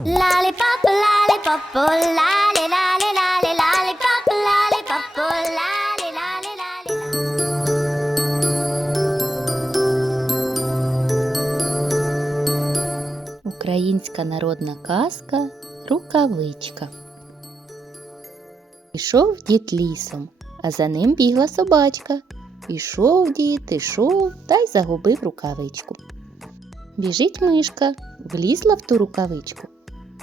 Lollipop, lollipop, oh, lolly, lolly, lolly, lollipop, lollipop, oh, lolly, lolly, lolly. Українська народна казка Рукавичка. Ішов дід лісом, а за ним бігла собачка. Ішов дід, ішов та й загубив рукавичку. Біжить мишка, влізла в ту рукавичку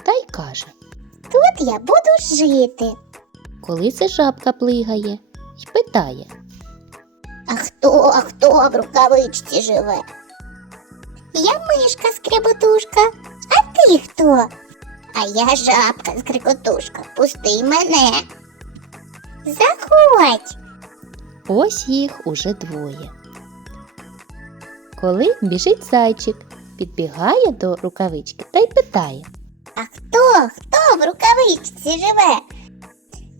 та й каже, Тут я буду жити. коли це жабка плигає, й питає, А хто, а хто в рукавичці живе? Я мишка скребутушка, а ти хто? А я жабка скрикотушка, пусти мене. Заходь. ось їх уже двоє. Коли біжить зайчик, підбігає до рукавички та й питає. А хто, хто в рукавичці живе?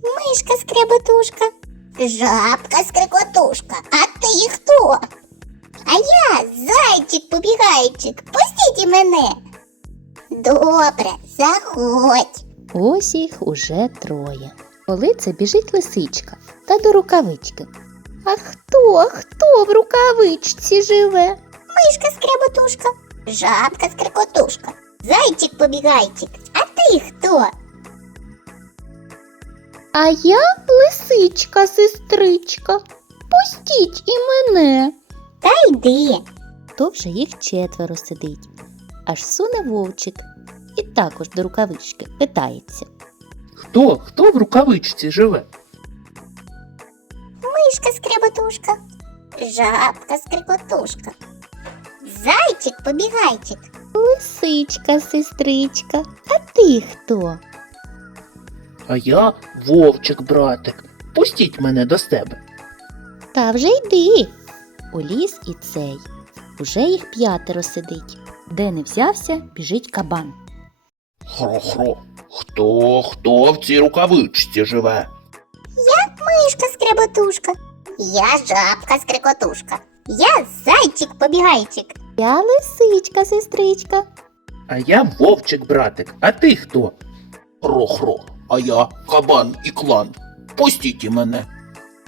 Мишка скребутушка, жабка скрикотушка, а ти хто? А я зайчик побігайчик, пустіть і мене. Добре, заходь. Ось їх уже троє. Коли це біжить лисичка та до рукавички. А хто, хто в рукавичці живе? Мишка скребутушка, жабка скрикотушка, зайчик побігайчик, а ти хто? А я лисичка, сестричка. Пустіть і мене. Та йди. То вже їх четверо сидить. Аж суне вовчик і також до рукавички питається. Хто, хто в рукавичці живе? Мишка скребутушка, жабка скрикотушка, зайчик побігайчик. Лисичка, сестричка, а ти хто? А я вовчик, братик. Пустіть мене до себе. Та вже йди. У ліс і цей. Уже їх п'ятеро сидить. Де не взявся, біжить кабан. Хро-хро. Хто, хто в цій рукавичці живе? Я Мишка скребутушка, я жабка скрикотушка, я зайчик побігайчик. Я лисичка, сестричка. А я вовчик, братик. А ти хто? Хро-хро. А я кабан і клан. Пустіть і мене.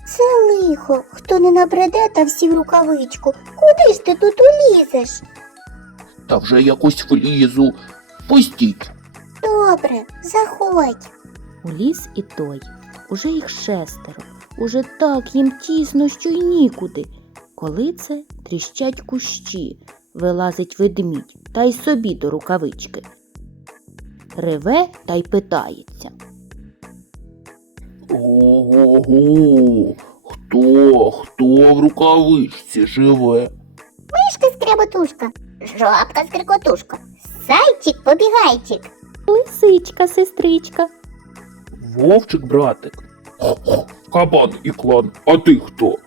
Це лихо, хто не набреде та всі в рукавичку. Куди ж ти тут улізеш? Та вже якусь влізу. Пустіть. Добре, заходь. У ліс і той. Уже їх шестеро. Уже так їм тісно, що й нікуди. Коли це тріщать кущі, вилазить ведмідь та й собі до рукавички. Реве та й питається. Ого-го. Хто, хто в рукавичці живе? Мишка скребутушка, жабка скрикотушка, зайчик побігайчик. Лисичка, сестричка. Вовчик, братик. Кабан і клан, а ти хто?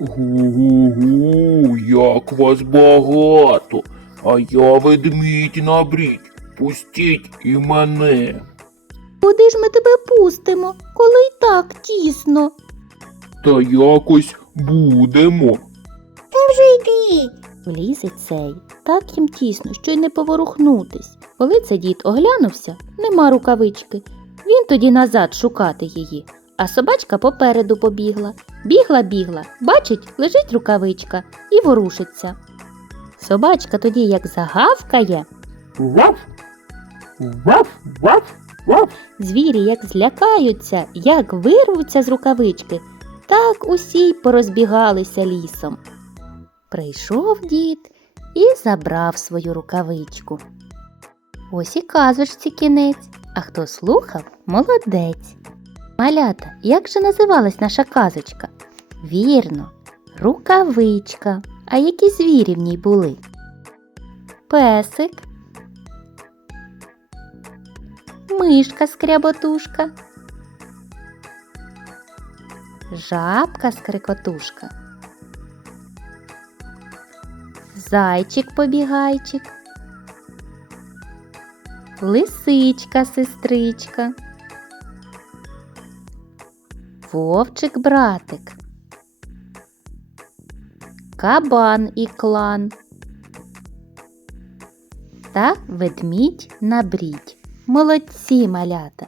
Гу-гу-гу, як вас багато, а я ведмідь набрідь. Пустіть і мене. Куди ж ми тебе пустимо, коли й так тісно? Та якось будемо. Та вже йди. Влізе цей, так їм тісно, що й не поворухнутись. Коли це дід оглянувся, нема рукавички. Він тоді назад шукати її, а собачка попереду побігла. Бігла, бігла, бачить, лежить рукавичка і ворушиться. Собачка тоді як загавкає, Ваф, ваф, ваф, ваф. звірі як злякаються, як вирвуться з рукавички, так усі й порозбігалися лісом. Прийшов дід і забрав свою рукавичку. Ось і казочці кінець, а хто слухав, молодець. Малята, як же називалась наша казочка? Вірно, рукавичка. А які звірі в ній були? Песик, мишка скряботушка, жабка скрикотушка, зайчик побігайчик, лисичка сестричка, вовчик братик, кабан і клан та ведмідь на брідь. Молодці, малята!